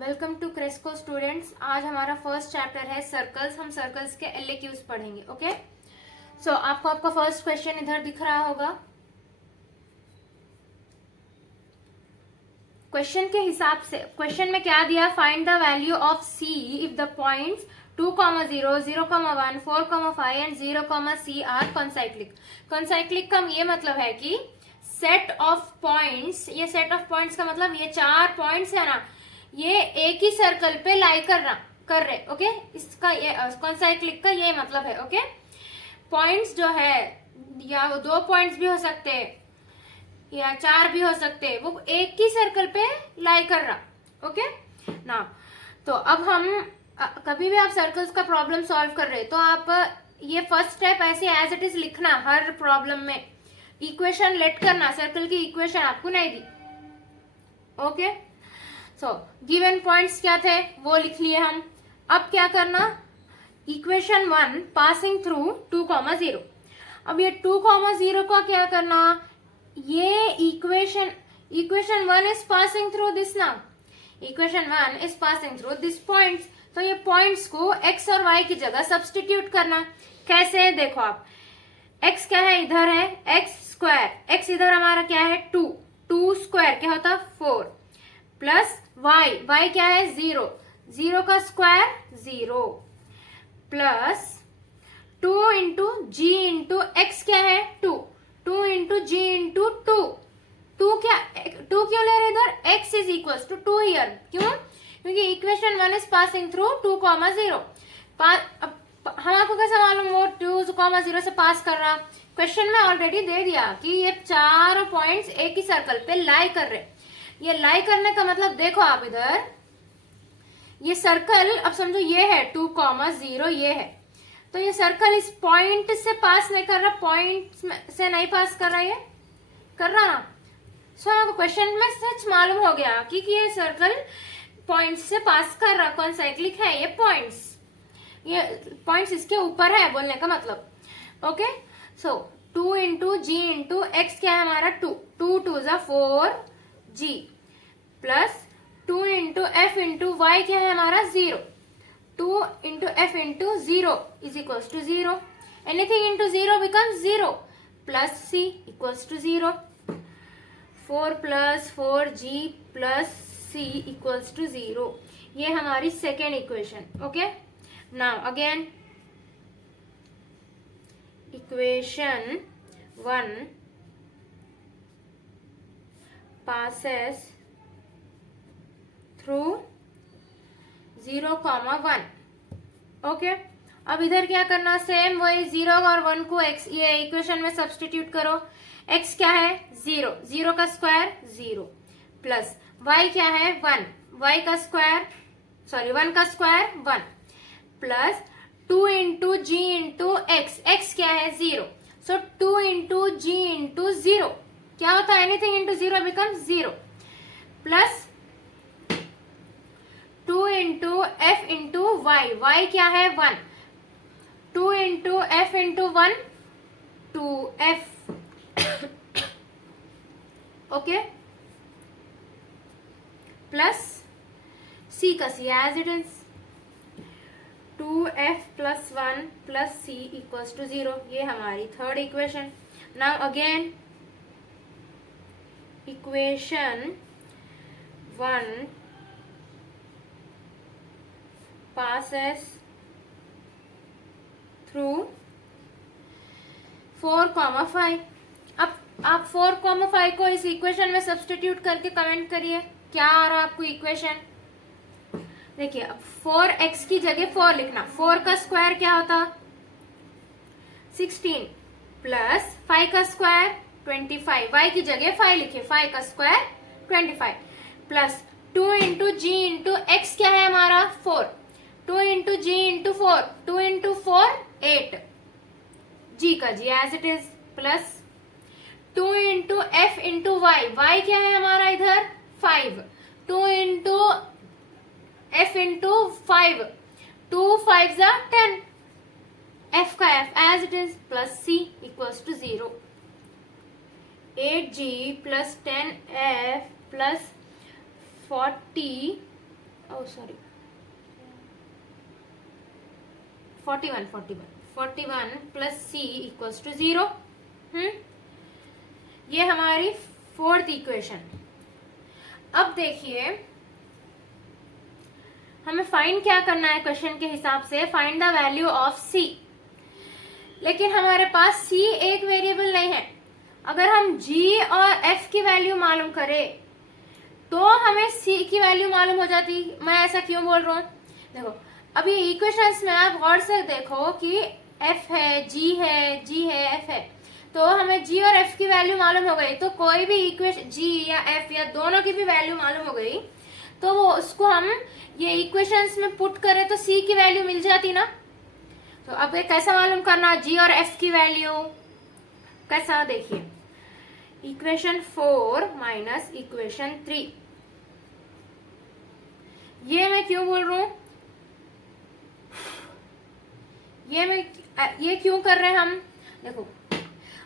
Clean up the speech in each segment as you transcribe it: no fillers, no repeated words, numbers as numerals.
Welcome to क्रेस्को students. आज हमारा first chapter है सर्कल्स। हम सर्कल्स के एलएक्यूज पढ़ेंगे। ओके, सो आपको आपका फर्स्ट क्वेश्चन इधर दिख रहा होगा। क्वेश्चन के हिसाब से क्वेश्चन में क्या दिया, find the value of C if the points 2, 0, 0, 1, 4, 5 and 0, C are concyclic. Concyclic का ये मतलब है कि सेट ऑफ पॉइंट्स, ये सेट ऑफ पॉइंट्स का मतलब ये 4 पॉइंट्स है ना, ये एक ही सर्कल पे लाई कर रहे। ओके, इसका ये कॉन्साइक्लिक का ये मतलब है। ओके, पॉइंट्स जो है या वो 2 पॉइंट्स भी हो सकते हैं या 4 भी हो सकते हैं, वो एक ही सर्कल पे लाई कर रहा। ओके ना, तो अब हम कभी भी आप सर्कल्स का प्रॉब्लम सॉल्व कर रहे तो आप ये फर्स्ट स्टेप ऐसे एज इट इज लिखना हर प्रॉब्लम में। इक्वेशन लेट करना, सर्कल की इक्वेशन आपको नहीं दी। ओके, सो गिवन पॉइंट्स क्या थे वो लिख लिए हम। अब क्या करना, इक्वेशन 1 पासिंग थ्रू 2, 0। अब ये 2, 0 का क्या करना, ये equation 1 is passing through this ना, equation 1 is passing through this points. तो ये पॉइंट्स को x और y की जगह सब्सटीट्यूट करना। कैसे, देखो आप, x क्या है, इधर है x स्क्वायर, x इधर हमारा क्या है 2 स्क्वायर क्या होता 4, प्लस y क्या है 0, 0 का स्क्वायर 0, प्लस 2 इंटू जी इंटू एक्स क्या है 2 इंटू जी इंटू 2 क्यों ले रहे इधर, x is equal to 2 here. क्यों, क्योंकि इक्वेशन 1 इज पासिंग थ्रू 2, 0। हम आपको कैसे मालूम वो 2, 0 से पास कर रहा, क्वेश्चन में ऑलरेडी दे दिया कि ये 4 पॉइंट्स एक ही सर्कल पे लाई कर रहे। ये लाई करने का मतलब देखो आप इधर, ये सर्कल अब समझो ये है 2, 0 ये है, तो ये सर्कल इस पॉइंट से पास नहीं कर रहा, पॉइंट से नहीं पास कर रहा, ये कर रहा ना। सो आपको क्वेश्चन में सच मालूम हो गया कि ये सर्कल पॉइंट से पास कर रहा, कौन साइक्लिक है, ये पॉइंट्स इसके ऊपर है बोलने का मतलब। ओके, सो 2 इंटू जी इंटू एक्स क्या है हमारा 2 2 जा 4 g, plus 2 into F into Y क्या है हमारा 0, 2 into F into 0 is equal to 0, anything into 0 becomes 0, plus C equals to 0, 4 plus 4 g plus C equals to 0। ये हमारी second equation. Okay, now again equation 1 passes through 0, 1। Okay, अब इधर क्या करना, same वही 0 और 1 को x ये इक्वेशन में सब्सटीट्यूट करो। x क्या है 0, 0 का स्क्वायर 0, प्लस y क्या है 1, y का स्क्वायर 1 का स्क्वायर 1, प्लस 2 इंटू जी इंटू एक्स क्या है 0, सो 2 इंटू जी इंटू 0 क्या होता है, anything into 0 becomes 0, plus 2 into F into Y क्या है 1, 2 into F into 1 2f। Okay, plus c का c as it is 2f plus 1 plus c equals to 0। ये हमारी third equation. Now again equation 1 passes through 4, 5। अब आप 4, 5 को इस equation में सब्सटीट्यूट करके कमेंट करिए क्या आ रहा आपको इक्वेशन। देखिए, अब 4x की जगह 4 लिखना, 4 का स्क्वायर क्या होता 16, प्लस 5 का स्क्वायर 25, y की जगह 5 लिखे, 5 का स्क्वायर 25, प्लस 2 इंटू जी इंटू एक्स क्या है हमारा 4, 2 इंटू जी इंटू 4, 2 इंटू 4 8, जी का G as it is, plus 2 into F into Y क्या है हमारा इधर 5, 2 इंटू एफ इंटू 5, 2 5 जा 10, एफ का F as it is, plus C equals to 0, 8g plus 10f plus 40 sorry 41 plus C equals to 0। ये हमारी fourth equation. अब देखिए हमें फाइंड क्या करना है क्वेश्चन के हिसाब से, फाइंड द वैल्यू ऑफ सी। लेकिन हमारे पास सी एक वेरिएबल नहीं है। अगर हम जी और एफ की वैल्यू मालूम करें तो हमें सी की वैल्यू मालूम हो जाती। मैं ऐसा क्यों बोल रहा हूँ, देखो अभी इक्वेशंस में आप गौर से देखो कि एफ है, जी है, जी है, एफ है, तो हमें जी और एफ की वैल्यू मालूम हो गई। तो कोई भी इक्वेशन जी या एफ या दोनों की भी वैल्यू मालूम हो गई तो वो उसको हम ये इक्वेशंस में पुट करें तो सी की वैल्यू मिल जाती ना। तो अब ये कैसा मालूम करना जी और एफ की वैल्यू, कैसा देखिए इक्वेशन 4 माइनस इक्वेशन 3। ये मैं क्यों बोल रहा हूं, ये क्यों कर रहे हैं हम, देखो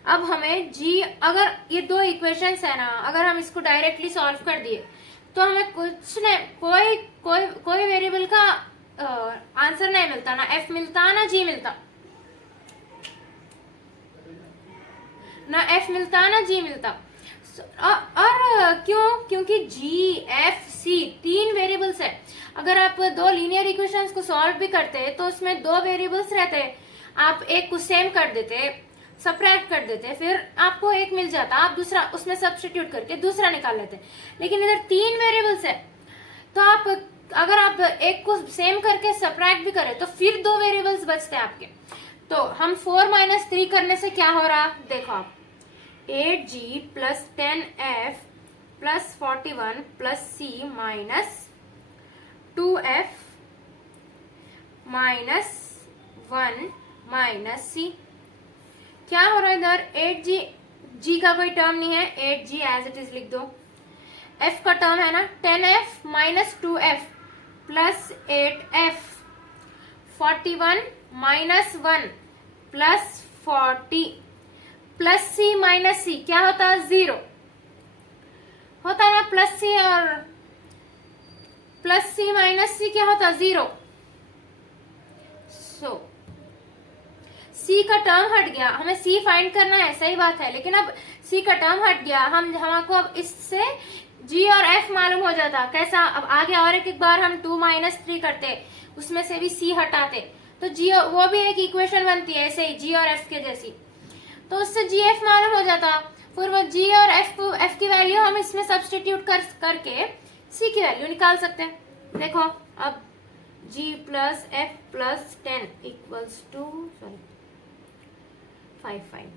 अब हमें जी, अगर ये दो इक्वेशंस है ना, अगर हम इसको डायरेक्टली सॉल्व कर दिए तो हमें कुछ नहीं, कोई वेरिएबल का आंसर नहीं मिलता, ना एफ मिलता ना जी मिलता, ना एफ मिलता ना जी मिलता। और क्यों, क्योंकि जी एफ सी तीन वेरिएबल्स है। अगर आप दो लीनियर इक्वेशंस को सॉल्व भी करते तो उसमें दो वेरिएबल्स रहते, आप एक को सेम कर देते, सब्ट्रैक्ट कर देते, फिर आपको एक मिल जाता, आप दूसरा उसमें सब्स्टिट्यूट करके दूसरा निकाल लेते। लेकिन इधर तीन वेरिएबल्स है तो आप अगर आप एक को सेम करके सब्ट्रैक्ट भी करें तो फिर दो वेरिएबल्स बचते हैं आपके। तो हम 4 माइनस 3 करने से क्या हो रहा, देखो आप 8g plus 10f plus 41 plus c minus 2f minus 1 minus c। क्या हो रहा है इधर, 8g, g का कोई टर्म नहीं है, 8g एज इट इज लिख दो। f का टर्म है ना 10f minus 2f plus 8f, 41 minus 1 plus 40 plus c minus c क्या होता है, 0 होता है ना। प्लस c और प्लस c माइनस c क्या होता है, 0। सो c का टर्म हट गया, हमें c फाइंड करना है, सही बात है, लेकिन अब c का टर्म हट गया, हमको अब इससे g और f मालूम हो जाता। कैसा, अब आगे और एक बार हम 2 माइनस 3 करते, उसमें से भी c हटाते तो g, वो भी एक इक्वेशन बनती है ऐसे ही g और f के जैसी, तो उससे जी एफ मालूम हो जाता। फिर वो जी और एफ की वैल्यू हम इसमें सब्स्टिट्यूट करके सी की वैल्यू निकाल सकते हैं। देखो अब g plus F plus 10 equals to 55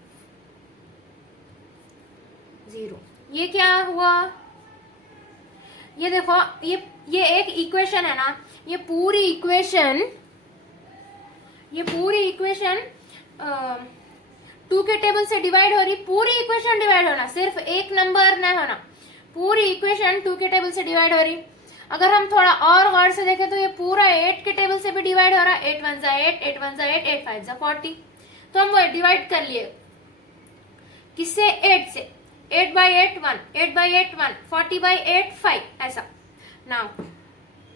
0। ये क्या हुआ, ये देखो ये एक इक्वेशन है ना, ये पूरी इक्वेशन 2 के टेबल से डिवाइड हो रही, पूरी इक्वेशन डिवाइड होना, सिर्फ एक नंबर नहीं होना, पूरी इक्वेशन 2 के टेबल से डिवाइड हो रही। अगर हम थोड़ा और गौर से देखें तो ये पूरा 8 के टेबल से भी डिवाइड हो रहा है, 8 1 8, 8 1 8, 8 5 40। तो हम वो डिवाइड कर लिए किससे, 8 से, 8 by 8 1, 8 by 8 1, 40 by 8 5, ऐसा। Now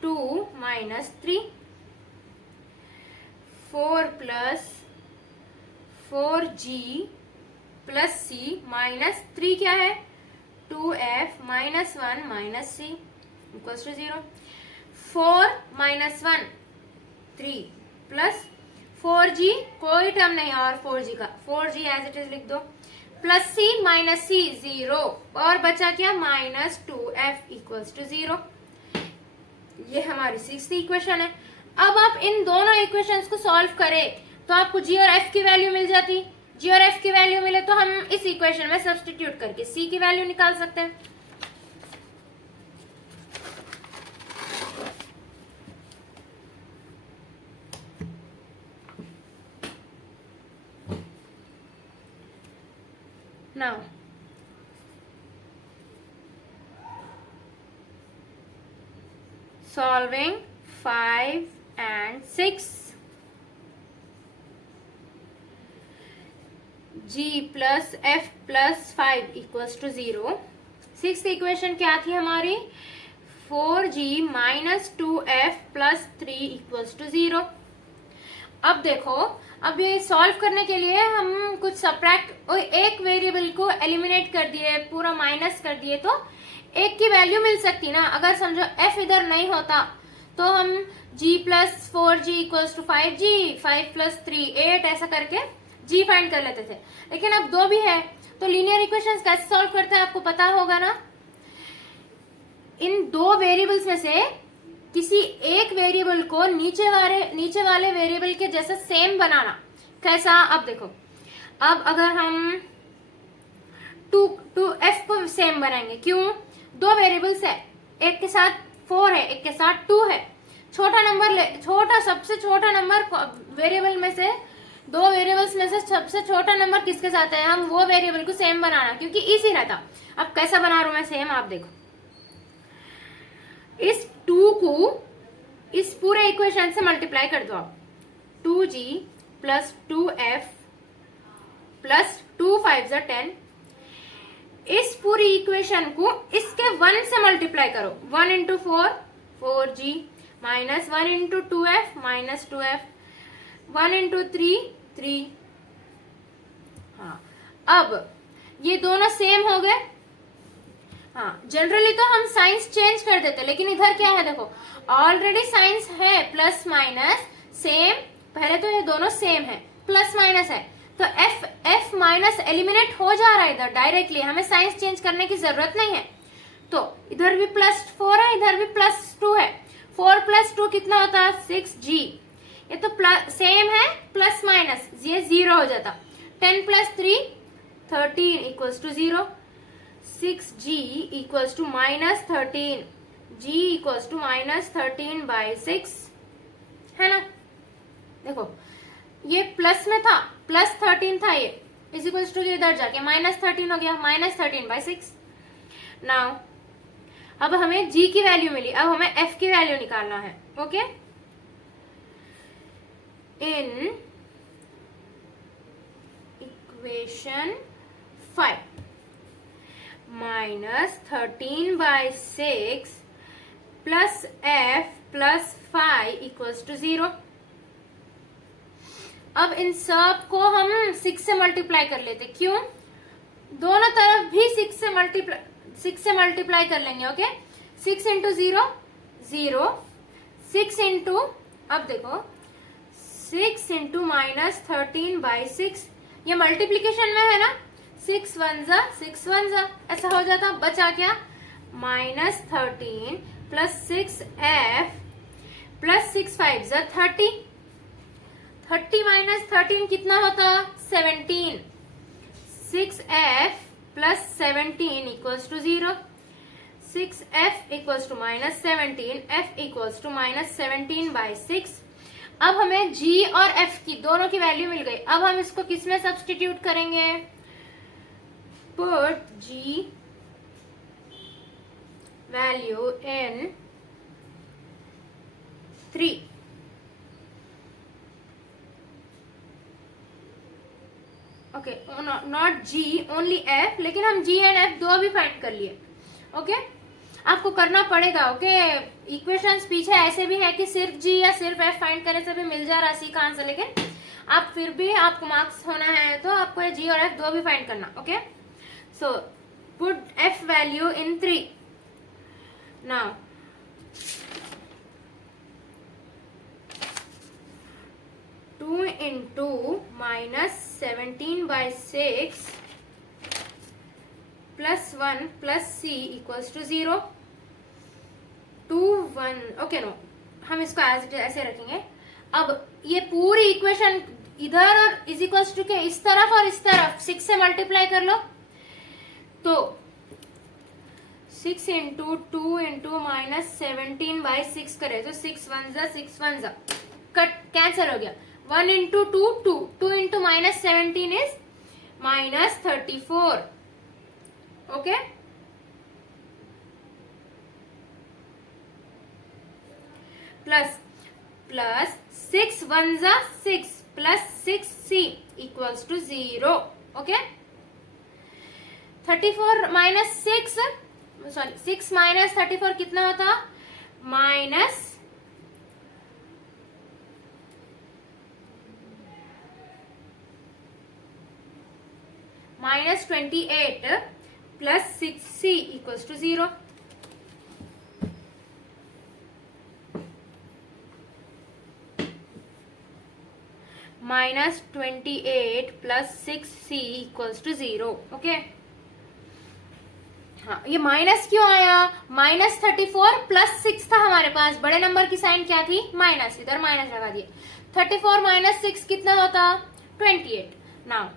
2 minus 3, 4 plus 4g plus c minus 3 क्या है, 2f minus 1 minus c equals to 0। 4 minus 1 3 plus 4g, कोई टर्म नहीं और 4g का, 4g एज इट इज लिख दो, प्लस c माइनस c 0, और बचा क्या माइनस 2f इक्वल्स टू 0। ये हमारी 6th इक्वेशन है। अब आप इन दोनों इक्वेशंस को सॉल्व करें तो आपको g और f की वैल्यू मिल जाती। g और f की वैल्यू मिले तो हम इस इक्वेशन में सब्स्टिट्यूट करके c की वैल्यू निकाल सकते हैं। Now solving 5 and 6, g plus f plus 5 equals to 0। 6th equation क्या थी हमारी, 4g minus 2f plus 3 equals to 0। अब देखो, अब ये सॉल्व करने के लिए हम कुछ सब्ट्रैक्ट, एक वेरिएबल को एलिमिनेट कर दिए, पूरा माइनस कर दिए, तो एक की वैल्यू मिल सकती ना। अगर समझो f इधर नहीं होता तो हम g plus 4g equals to 5g, 5 plus 3 8 ऐसा करके g फाइंड कर लेते थे। लेकिन अब 2 भी है, तो लीनियर इक्वेशंस कैसे सॉल्व करते हैं आपको पता होगा ना। इन 2 वेरिएबल्स में से किसी एक वेरिएबल को नीचे वाले वेरिएबल के जैसा सेम बनाना। कैसा, अब देखो, अब अगर हम टू एफ को सेम बनाएंगे, क्यों, 2 वेरिएबल्स है, एक के साथ 4 है, एक के साथ 2 है। सबसे छोटा नंबर वेरिएबल में से, 2 वेरिएबल्स में से सबसे छोटा नंबर किसके साथ है, हम वो वेरिएबल को सेम बनाना, क्योंकि इजी रहता। अब कैसा बना रहा हूं मैं सेम, आप देखो, इस 2 को इस पूरे इक्वेशन से मल्टीप्लाई कर दो आप। 2g प्लस 2f प्लस 2 5 10, इस पूरी इक्वेशन को इसके 1 से मल्टीप्लाई करो। 1 into 4 4g minus 1 into 2f minus 2f, 1 into 3 3। हाँ, अब ये दोनों सेम हो गए। हाँ, जनरली तो हम साइंस चेंज कर देते, लेकिन इधर क्या है देखो, ऑलरेडी साइंस है प्लस माइनस सेम, पहले तो ये दोनों सेम है, प्लस माइनस है, तो f माइनस एलिमिनेट हो जा रहा है इधर डायरेक्टली, हमें साइंस चेंज करने की जरूरत नहीं है। तो इधर भी प्लस 4 है, इधर भी प्लस 2 है, 4 प्लस 2 कितना होता है 6g, ये तो सेम है, प्लस माइनस ये 0 हो जाता। 10 plus 3 13 equals to 0, 6g equals to minus 13, g equals to minus 13 by 6, है ना। देखो ये प्लस में था, प्लस 13 था, ये इज इक्वल्स टू इधर जाके माइनस 13 हो गया, माइनस 13 बाई 6। नाउ अब हमें g की वैल्यू मिली, अब हमें f की वैल्यू निकालना है। Okay, in equation 5 minus 13 by 6 plus f plus 5 equals to 0। अब इन सब को हम 6 से मल्टीप्लाई कर लेते, क्यों, दोनों तरफ भी 6 से मल्टीप्लाई कर लेंगे। ओके, 6 इंटू 0 0, 6 इंटू, अब देखो 6 इंटू माइनस 13 बाई 6, ये मल्टीप्लीकेशन में है ना, 6 1 जा 6 1 जा, ऐसा हो जाता। बचा क्या, माइनस 13 प्लस 6f प्लस 6 5 जा 30, 30 माइनस 13 कितना होता 17, 6f plus 17 equals to 0, 6f equals to minus 17, f equals to minus 17 by 6। अब हमें g और f की दोनों की वैल्यू मिल गई। अब हम इसको किस में सब्स्टिट्यूट करेंगे, put g value in 3, okay, not g, only f, लेकिन हम g एंड f दो भी फाइंड कर लिए। ओके, आपको करना पड़ेगा। ओके, इक्वेशंस पीछे ऐसे भी है कि सिर्फ g या सिर्फ f फाइंड करने से भी मिल जा रहा है c का आंसर, लेकिन आप फिर भी आपको मार्क्स होना है तो आपको g और f दो भी फाइंड करना। Okay, so put f value in 3। Now 2 into minus 17 by 6 plus 1 plus c equals to 0, 2 1। Okay, no, हम इसको ऐसे रखेंगे। अब ये पूरी इक्वेशन इधर और इज इक्वल्स टू के इस तरफ और इस तरफ 6 से मल्टीप्लाई कर लो, तो 6 इंटू 2 इंटू माइनस 17 बाई 6 करे तो 6 1 जा कट कैंसिल हो गया। 1 into 2 2, 2 into minus 17 is minus 34। Okay, plus 6 1 जा 6 plus 6c equals to 0। Okay, 34 minus 6 sorry 6 minus 34 कितना होता, minus -28 plus 6c equals to 0। -28 plus 6c equals to 0। Okay, हाँ ये माइनस क्यों आया, -34 प्लस 6 था हमारे पास, बड़े नंबर की साइन क्या थी, माइनस, इधर माइनस लगा दिए। 34 माइनस 6 कितना होता, 28। Now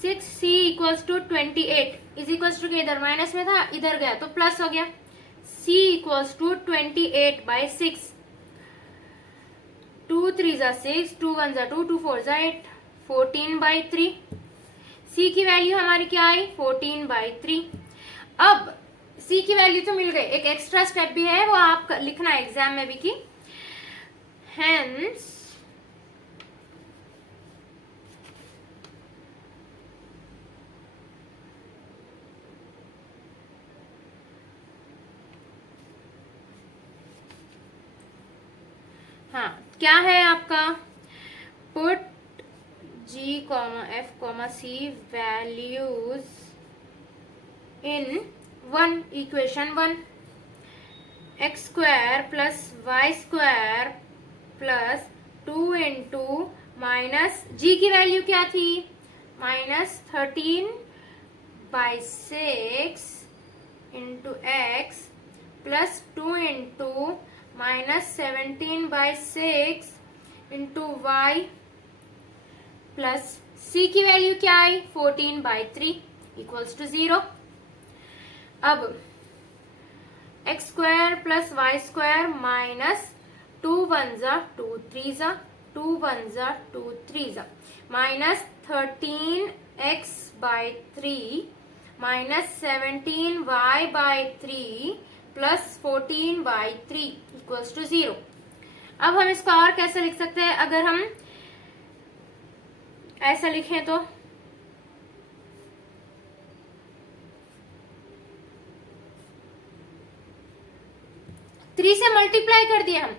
6c equals to 28 is equals to, इधर माइनस में था, इधर गया तो प्लस हो गया। c इक्वल्स टू 28 बाई 6, 2 3 जा 6, 2 1 जा 2, 2 4 जा 8, 14 बाई 3। c की वैल्यू हमारी क्या आई, 14 बाई 3। अब c की वैल्यू तो मिल गई, एक एक्स्ट्रा स्टेप भी है, वो आप लिखना है एग्जाम में भी, कि हेंस हाँ क्या है आपका, put g, f, c values in 1 equation 1, x square plus Y square plus 2 into minus g की वैल्यू क्या थी, -13 by 6 into x plus 2 into -17 by 6 into y plus c की वैल्यू क्या आई, 14 बाई 3 इक्वल्स टू 0। अब X square plus Y square minus 2 1 जा 2 3 जा 2 1 जा 2 3 जा -13x by 3 -17y by 3 plus 14 by 3 equals to 0। अब हम इसको और कैसे लिख सकते हैं, अगर हम ऐसा लिखें तो 3 से मल्टीप्लाई कर दिए हम,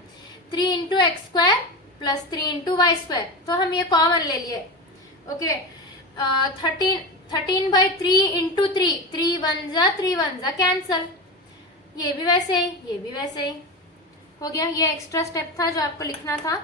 3 into X square plus 3 into Y square, तो हम ये कॉमन ले लिए। ओके, 13 बाई 3 इंटू 3, 3 1 जा कैंसल, ये भी वैसे ही, ये भी वैसे ही हो गया। ये एक्स्ट्रा स्टेप था जो आपको लिखना था।